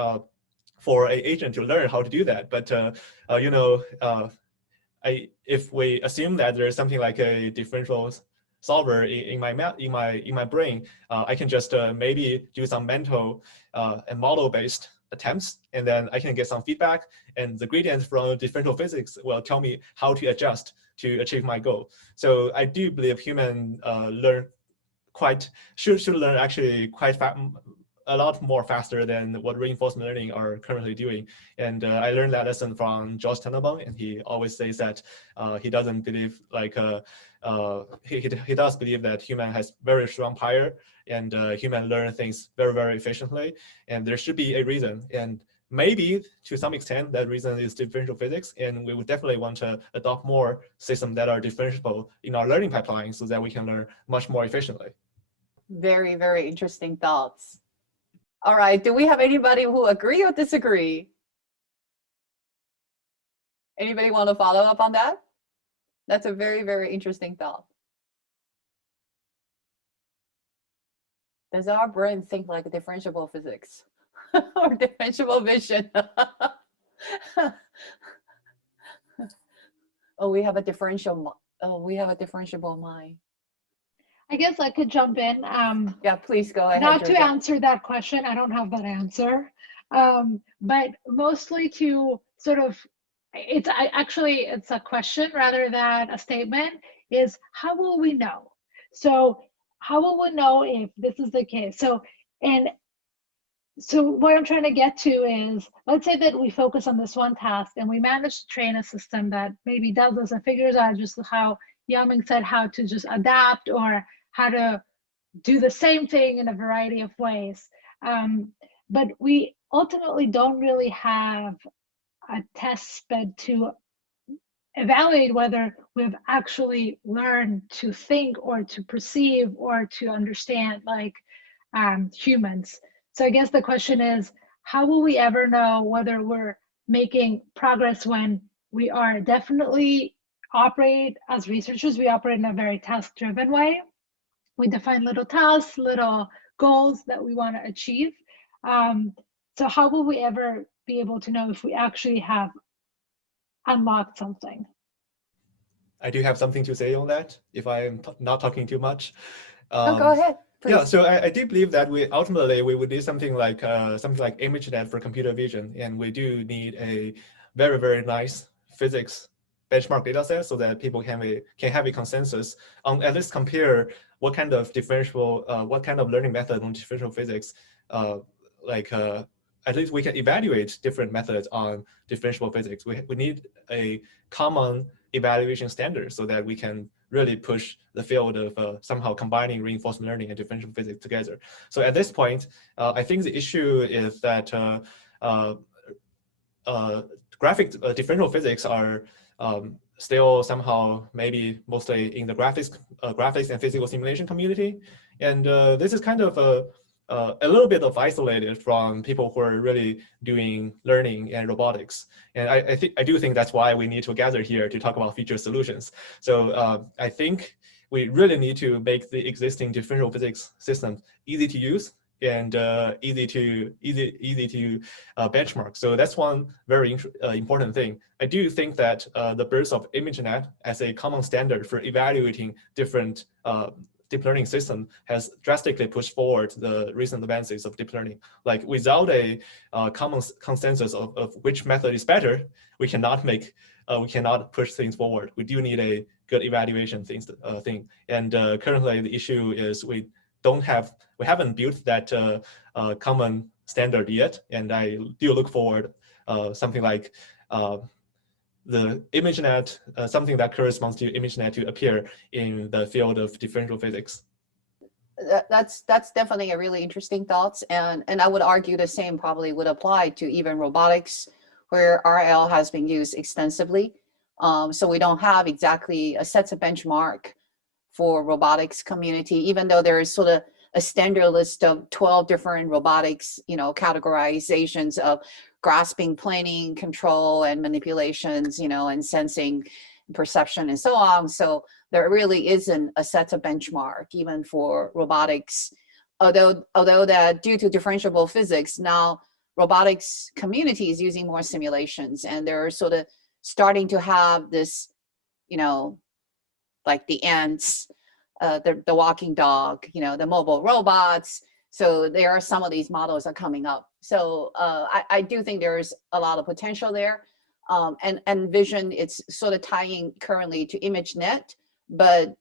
for an agent to learn how to do that. But if we assume that there's something like a differential solver in my brain, I can just maybe do some mental and model-based attempts, and then I can get some feedback, and the gradients from differential physics will tell me how to adjust to achieve my goal. So I do believe human should learn actually quite a lot more faster than what reinforcement learning are currently doing. And I learned that lesson from George Tenenbaum, and he always says that he doesn't believe he does believe that human has very strong power, and human learn things very, very efficiently, and there should be a reason. And maybe to some extent that reason is differential physics, and we would definitely want to adopt more systems that are differentiable in our learning pipeline so that we can learn much more efficiently. Very, very interesting thoughts. All right, do we have anybody who agree or disagree? Anybody want to follow up on that? That's a very, very interesting thought. Does our brain think like a differentiable physics or differentiable vision? Oh, we have a differentiable mind. I guess I could jump in. Yeah, please go ahead. Not Georgia. to answer that question, I don't have that answer, but mostly to sort of, it's a question rather than a statement, is how will we know? So how will we know if this is the case? So what I'm trying to get to is, let's say that we focus on this one task and we manage to train a system that maybe does this and figures out just how Yaming said, how to just adapt or how to do the same thing in a variety of ways. But we ultimately don't really have a test bed to evaluate whether we've actually learned to think or to perceive or to understand like humans. So I guess the question is, how will we ever know whether we're making progress when we are definitely operate as researchers, we operate in a very task-driven way. We define little tasks, little goals that we want to achieve. So how will we ever be able to know if we actually have unlocked something? I do have something to say on that, if I am not talking too much. No, go ahead. Please. Yeah, so I do believe that we would need something like ImageNet for computer vision, and we do need a very, very nice physics benchmark data set so that people can have a consensus on at least compare what kind of what kind of learning method on differential physics, at least we can evaluate different methods on differential physics. We need a common evaluation standard so that we can really push the field of somehow combining reinforcement learning and differential physics together. So at this point, I think the issue is that differential physics are still somehow maybe mostly in the graphics and physical simulation community, and this is kind of a little bit of isolated from people who are really doing learning and robotics. And I do think that's why we need to gather here to talk about future solutions. So I think we really need to make the existing differential physics systems easy to use and easy to benchmark. So that's one very important thing. I do think that the birth of ImageNet as a common standard for evaluating different deep learning system has drastically pushed forward the recent advances of deep learning. Like without a common consensus of which method is better, we cannot push things forward. We do need a good evaluation thing. And currently the issue is we haven't built that common standard yet. And I do look forward something like the ImageNet, something that corresponds to ImageNet, to appear in the field of differential physics. That's definitely a really interesting thoughts, and I would argue the same probably would apply to even robotics, where RL has been used extensively. So we don't have exactly a set of benchmark for robotics community, even though there is sort of a standard list of 12 different robotics, categorizations of grasping, planning, control, and manipulations, and sensing, perception, and so on. So there really isn't a set of benchmark even for robotics, although that due to differentiable physics, now robotics community is using more simulations, and they're sort of starting to have this, like the ants, the walking dog, the mobile robots. So there are some of these models are coming up. So I do think there's a lot of potential there. And vision, it's sort of tying currently to ImageNet, but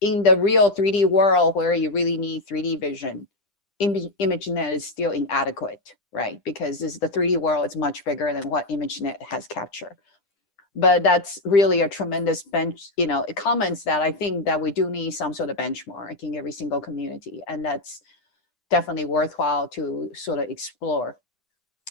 in the real 3D world where you really need 3D vision, ImageNet is still inadequate, right? Because the 3D world is much bigger than what ImageNet has captured. But that's really a tremendous it comments that I think that we do need some sort of benchmark in every single community, and that's definitely worthwhile to sort of explore.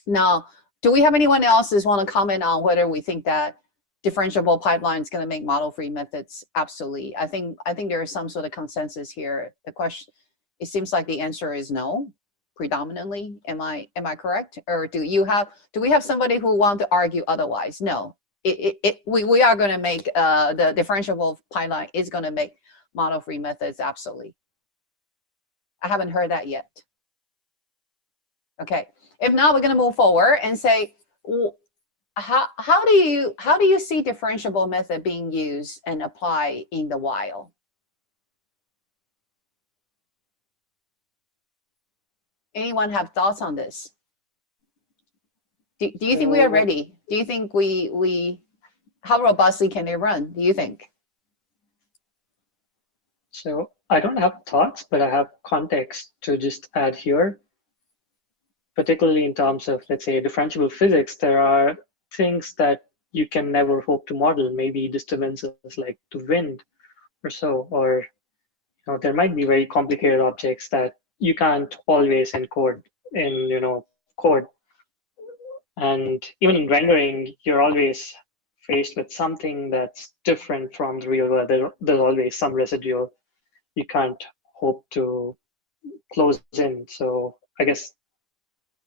Now, do we have anyone else that want to comment on whether we think that differentiable pipeline is going to make model-free methods? Absolutely. I think there is some sort of consensus here. The question, it seems like the answer is no, predominantly. Am I correct? Or do we have somebody who want to argue otherwise? No. We are going to make the differentiable pipeline is going to make model-free methods. Absolutely. I haven't heard that yet. Okay. If not, we're going to move forward and say, how do you see differentiable method being used and applied in the wild? Anyone have thoughts on this? Do you think we are ready? Do you think how robustly can they run? Do you think? So I don't have thoughts, but I have context to just add here. Particularly in terms of, let's say, differentiable physics, there are things that you can never hope to model, maybe disturbances like the wind or so, or there might be very complicated objects that you can't always encode in code. And even in rendering, you're always faced with something that's different from the real world. There's always some residual you can't hope to close in. So I guess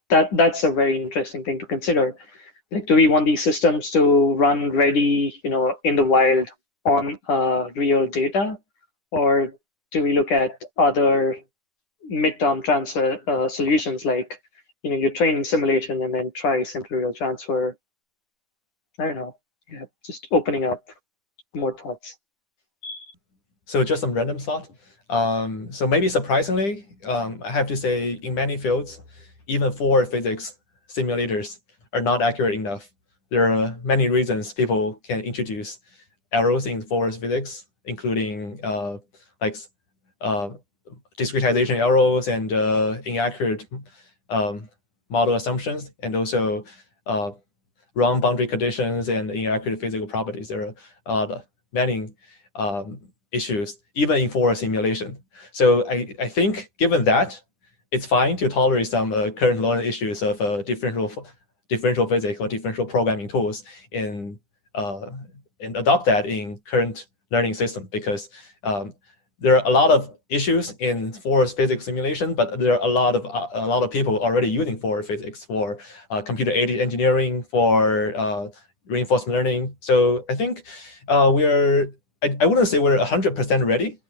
that's a very interesting thing to consider. Like, do we want these systems to run ready, in the wild on real data, or do we look at other midterm transfer solutions, like you train in simulation and then try simple real transfer? I don't know. Yeah, just opening up more thoughts. So just some random thought. So maybe surprisingly, I have to say, in many fields, even for physics, simulators are not accurate enough. There are many reasons people can introduce errors in forest physics, including discretization errors and inaccurate model assumptions, and also wrong boundary conditions and inaccurate physical properties. There are many issues, even in forest simulation. So I think, given that, it's fine to tolerate some current learning issues of differential physics or differential programming tools and adopt that in current learning system, because there are a lot of issues in forest physics simulation, but there are a lot of people already using forest physics for computer-aided engineering, for reinforcement learning. So I think I wouldn't say we're 100% ready,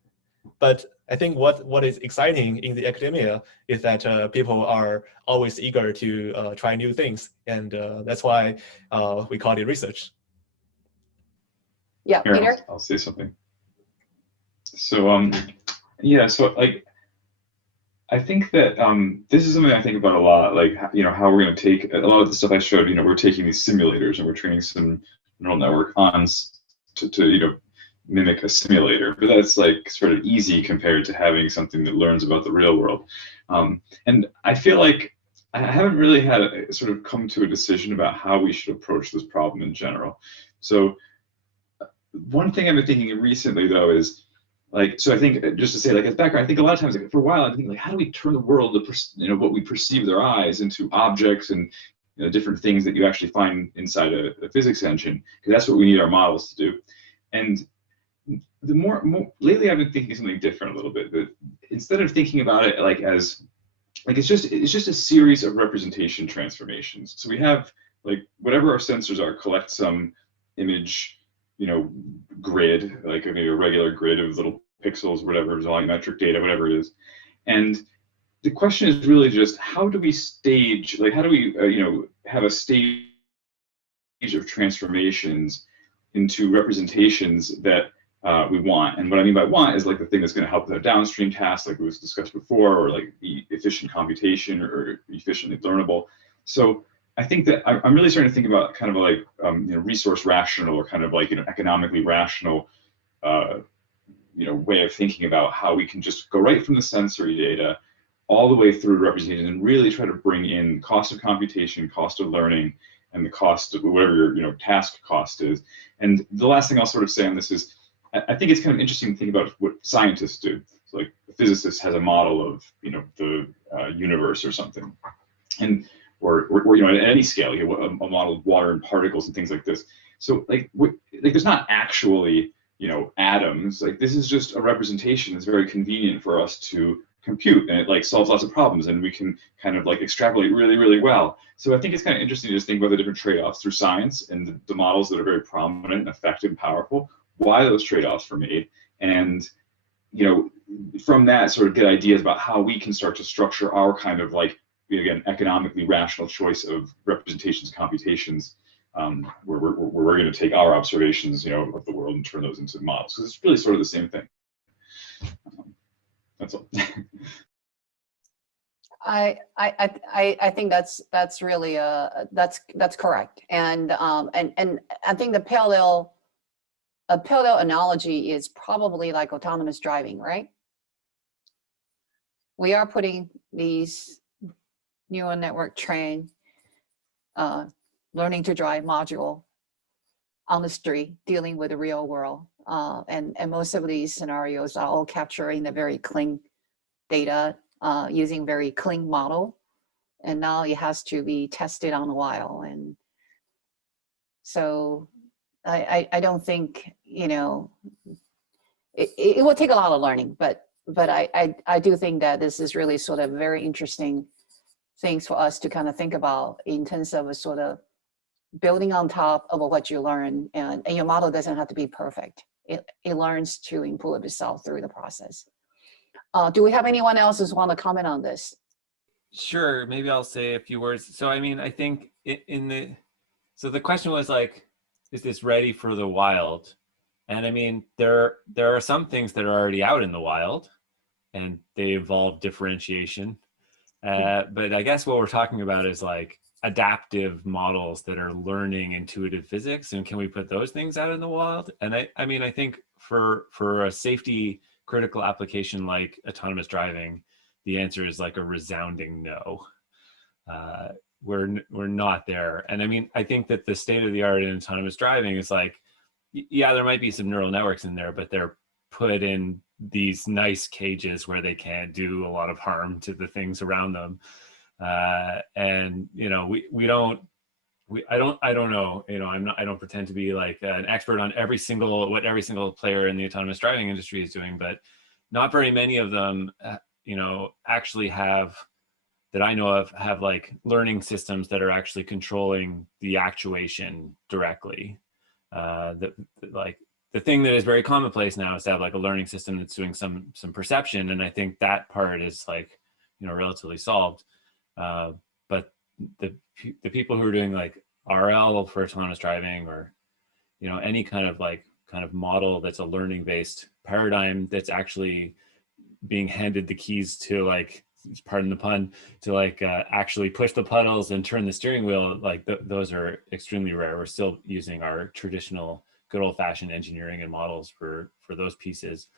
but I think what is exciting in the academia is that people are always eager to try new things, and that's why we call it research. Yeah, Here, Peter? I'll say something. So Yeah, so like I think that this is something I think about a lot, like, you know, how we're going to take a lot of the stuff I showed, you know, we're taking these simulators and we're training some neural network on to you know, mimic a simulator, but that's like sort of easy compared to having something that learns about the real world. And I feel like I haven't really had a, sort of come to a decision about how we should approach this problem in general. So one thing I've been thinking recently though is, like, so I think just to say, like, as background, I think a lot of times, like, for a while, I think, like, how do we turn the world, you know, what we perceive with our eyes into objects and, you know, different things that you actually find inside a physics engine? Because that's what we need our models to do. And the more lately, I've been thinking something different a little bit. That instead of thinking about it like as like it's just a series of representation transformations. So we have, like, whatever our sensors are collect some image, you know, grid, like maybe a regular grid of little pixels, whatever, volumetric data, whatever it is. And the question is really just, how do we stage, like, how do we, you know, have a stage of transformations into representations that we want? And what I mean by want is, like, the thing that's going to help with our downstream tasks, like was discussed before, or like efficient computation or efficiently learnable. So I think that I'm really starting to think about kind of like, you know, resource rational, or kind of like, you know, economically rational, you know, way of thinking about how we can just go right from the sensory data all the way through representation and really try to bring in cost of computation, cost of learning, and the cost of whatever your, you know, task cost is. And the last thing I'll sort of say on this is, I think it's kind of interesting to think about what scientists do. So, like, a physicist has a model of, you know, the universe or something, and or you know, at any scale, you know, a model of water and particles and things like this. So, like there's not actually, you know, atoms. Like, this is just a representation that's very convenient for us to compute, and it, like, solves lots of problems, and we can kind of, like, extrapolate really, really well. So I think it's kind of interesting to just think about the different trade-offs through science and the models that are very prominent and effective and powerful, why those trade-offs were made, and, you know, from that sort of get ideas about how we can start to structure our kind of, like, again, economically rational choice of representations, computations, where we're going to take our observations, you know, of the world and turn those into models. So it's really sort of the same thing. That's all. I think that's really that's correct, and I think a parallel analogy is probably like autonomous driving, right? We are putting these neural network trained learning to drive module on the street, dealing with the real world, and most of these scenarios are all capturing the very clean data, using very clean model, and now it has to be tested on a while. And so I don't think, you know, it will take a lot of learning, but I do think that this is really sort of very interesting things for us to kind of think about in terms of a sort of building on top of what you learn, and your model doesn't have to be perfect. It learns to improve itself through the process. Do we have anyone else who want to comment on this? Sure, maybe I'll say a few words. So I mean, I think so the question was, like, is this ready for the wild? And I mean, there are some things that are already out in the wild, and they involve differentiation. But I guess what we're talking about is, like, adaptive models that are learning intuitive physics, and can we put those things out in the wild? And I mean, I think for a safety critical application like autonomous driving, the answer is, like, a resounding no. We're not there. And I mean, I think that the state of the art in autonomous driving is, like, yeah, there might be some neural networks in there, but they're put in these nice cages where they can't do a lot of harm to the things around them. And, you know, I don't know, you know, I don't pretend to be, like, an expert on what every single player in the autonomous driving industry is doing, but not very many of them, you know, actually that I know of have, like, learning systems that are actually controlling the actuation directly. Like, the thing that is very commonplace now is to have, like, a learning system that's doing some perception, and I think that part is, like, you know, relatively solved. But the people who are doing, like, RL for autonomous driving, or, you know, any kind of model that's a learning based paradigm that's actually being handed the keys to, like, pardon the pun, to like actually push the pedals and turn the steering wheel, like those are extremely rare. We're still using our traditional good old-fashioned engineering and models for those pieces.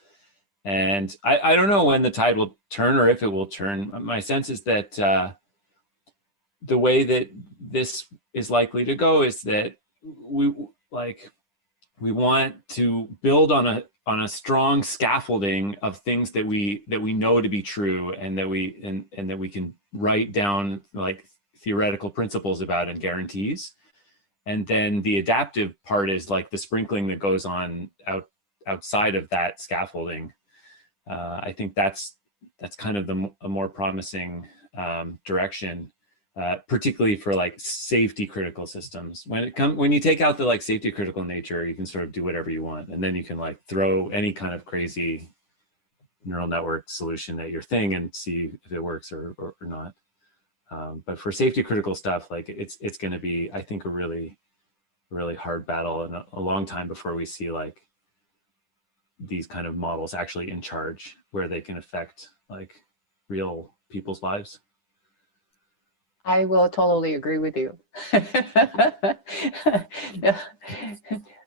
And I don't know when the tide will turn or if it will turn. My sense is that the way that this is likely to go is that we want to build on a strong scaffolding of things that we know to be true, and that we can write down like theoretical principles about and guarantees. And then the adaptive part is like the sprinkling that goes on outside of that scaffolding. I think that's kind of a more promising direction, particularly for like safety critical systems. When you take out the like safety critical nature, you can sort of do whatever you want, and then you can like throw any kind of crazy neural network solution at your thing and see if it works or not. But for safety critical stuff, like it's going to be, I think, a really hard battle, and a long time before we see like these kind of models actually in charge, where they can affect like real people's lives. I will totally agree with you.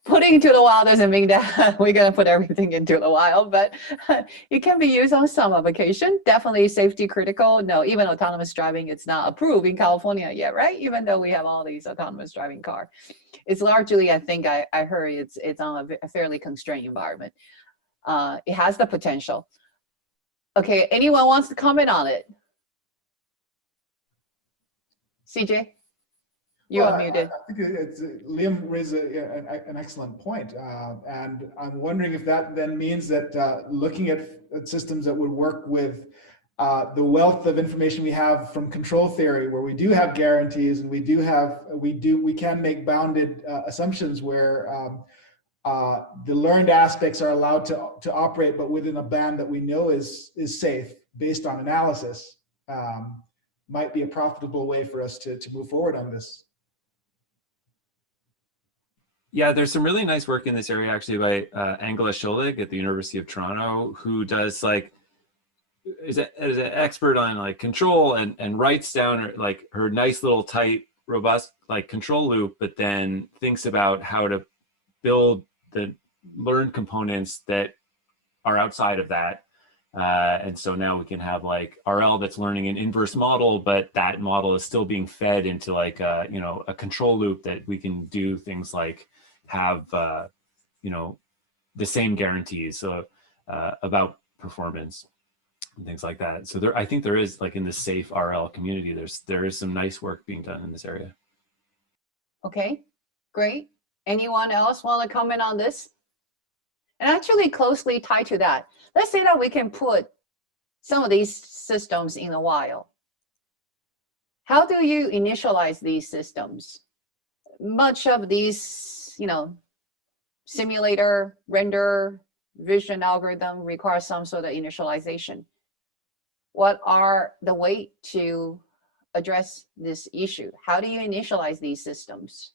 Putting into the wild doesn't mean that we're going to put everything into the wild, but it can be used on some application. Definitely safety critical. No, even autonomous driving, it's not approved in California yet, right? Even though we have all these autonomous driving cars. It's largely, I think I heard it's on a fairly constrained environment. It has the potential. Okay, anyone wants to comment on it? CJ, you are muted. I think Liam raised an excellent point. And I'm wondering if that then means that looking at systems that would work with the wealth of information we have from control theory, where we do have guarantees and we can make bounded assumptions where the learned aspects are allowed to operate, but within a band that we know is safe based on analysis, might be a profitable way for us to move forward on this. Yeah, there's some really nice work in this area actually by Angela Scholig at the University of Toronto, who does like, is an expert on like control and writes down like her nice little tight, robust like control loop, but then thinks about how to build the learned components that are outside of that. And so now we can have like RL that's learning an inverse model, but that model is still being fed into like a control loop that we can do things like have the same guarantees about performance and things like that. So I think there is, like, in the safe RL community, there is some nice work being done in this area. Okay, great. Anyone else want to comment on this? And actually closely tied to that, let's say that we can put some of these systems in the wild. How do you initialize these systems? Much of these, simulator, render, vision algorithm requires some sort of initialization. What are the way to address this issue? How do you initialize these systems?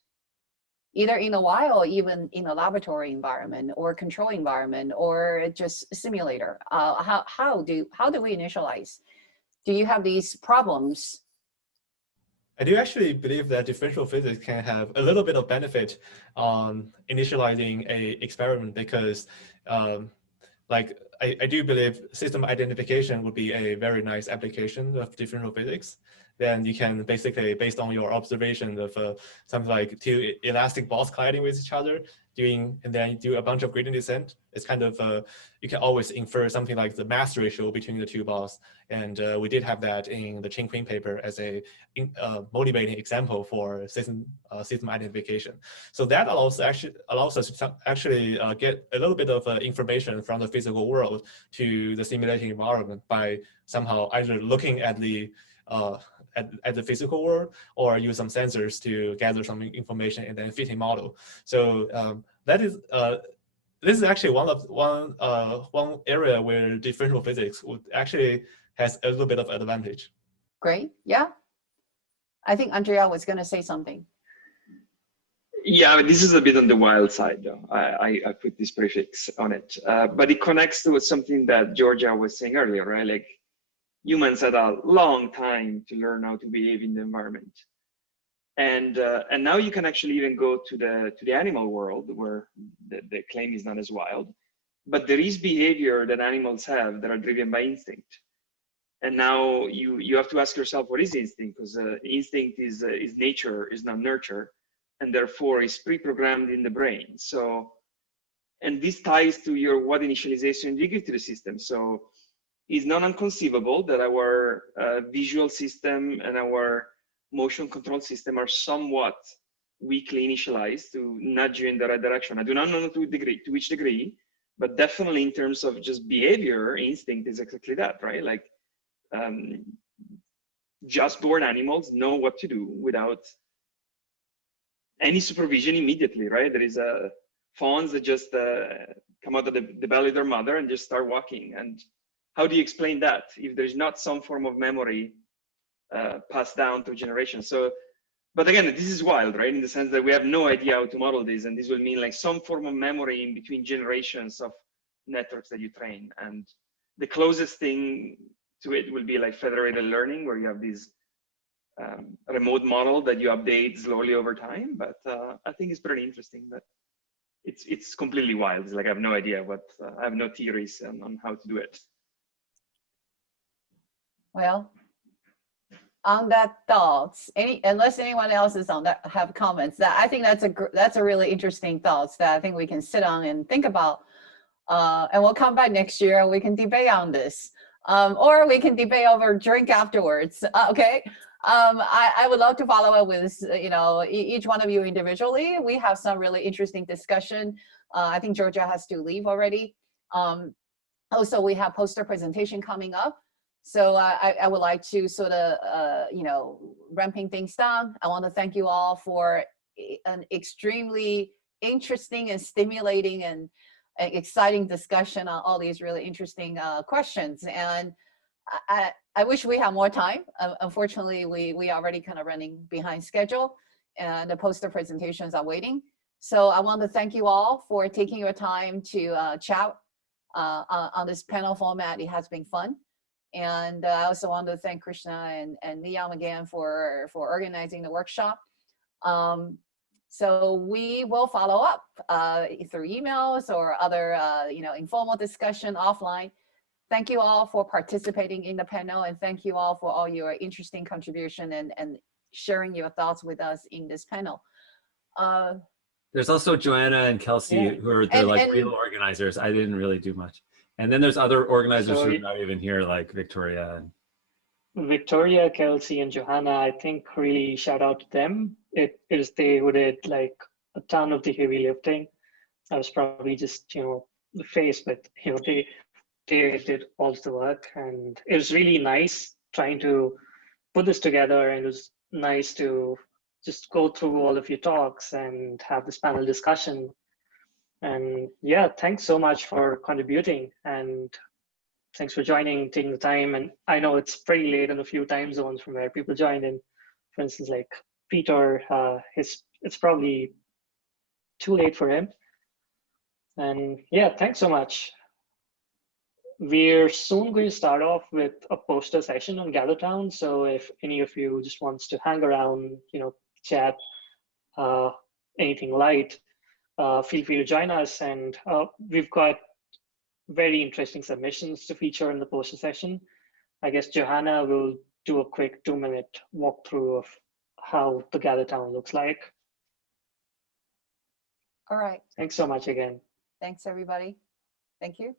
Either in the wild or even in a laboratory environment or control environment or just a simulator. How do we initialize? Do you have these problems? I do actually believe that differential physics can have a little bit of benefit on initializing a experiment, because I do believe system identification would be a very nice application of differential physics. Then you can basically, based on your observation of something like two elastic balls colliding with each other, and then you do a bunch of gradient descent. It's kind of, you can always infer something like the mass ratio between the two balls. And we did have that in the Chen Quinn paper as a motivating example for system identification. So that allows us to actually get a little bit of information from the physical world to the simulating environment by somehow either looking at the physical world or use some sensors to gather some information and then fit a model. So this is actually one area where differential physics would actually has a little bit of advantage. Great, yeah. I think Andrea was going to say something. Yeah, this is a bit on the wild side, though. I put this prefix on it, but it connects to something that Georgia was saying earlier, right? Like humans had a long time to learn how to behave in the environment, and now you can actually even go to the animal world where the claim is not as wild, but there is behavior that animals have that are driven by instinct. And now you have to ask yourself, what is instinct? Because instinct is nature, is not nurture, and therefore is pre-programmed in the brain. So, and this ties to your what initialization you give to the system. So it's not inconceivable that our visual system and our motion control system are somewhat weakly initialized to nudge you in the right direction. I do not know to which degree, but definitely in terms of just behavior, instinct is exactly that, right? Like just born animals know what to do without any supervision immediately, right? There is fawns that just come out of the belly of their mother and just start walking. And how do you explain that if there's not some form of memory passed down through generations? So, but again, this is wild, right? In the sense that we have no idea how to model this, and this will mean like some form of memory in between generations of networks that you train. And the closest thing to it will be like federated learning, where you have these remote model that you update slowly over time. But I think it's pretty interesting, but it's completely wild. It's like I have no idea what, I have no theories on how to do it. Well, on that thoughts, unless anyone else is on that have comments, that I think that's a really interesting thoughts that I think we can sit on and think about, and we'll come back next year and we can debate on this, or we can debate over drink afterwards. Okay. I would love to follow up with, each one of you individually. We have some really interesting discussion. I think Georgia has to leave already. Also, we have poster presentation coming up. So I would like to sort of, ramping things down. I want to thank you all for an extremely interesting and stimulating and exciting discussion on all these really interesting questions. And I wish we had more time. Unfortunately, we already kind of running behind schedule, and the poster presentations are waiting. So I want to thank you all for taking your time to chat on this panel format. It has been fun. And I also want to thank Krishna and Liam again for organizing the workshop. So we will follow up through emails or other informal discussion offline. Thank you all for participating in the panel, and thank you all for all your interesting contribution and sharing your thoughts with us in this panel. There's also Joanna and Kelsey, who are real organizers. I didn't really do much. And then there's other organizers who are not even here, like Victoria. Victoria, Kelsey, and Johanna, I think really shout out to them. It is they who did like a ton of the heavy lifting. I was probably just, the face, but they did all the work, and it was really nice trying to put this together, and it was nice to just go through all of your talks and have this panel discussion. And yeah, thanks so much for contributing, and thanks for joining, taking the time. And I know it's pretty late in a few time zones from where people joined in. For instance, like Peter, it's probably too late for him. And yeah, thanks so much. We're soon going to start off with a poster session on GatherTown. So if any of you just wants to hang around, chat, anything light, feel free to join us. And we've got very interesting submissions to feature in the poster session. I guess Johanna will do a quick 2-minute walkthrough of how the GatherTown looks like. All right. Thanks so much again. Thanks, everybody. Thank you.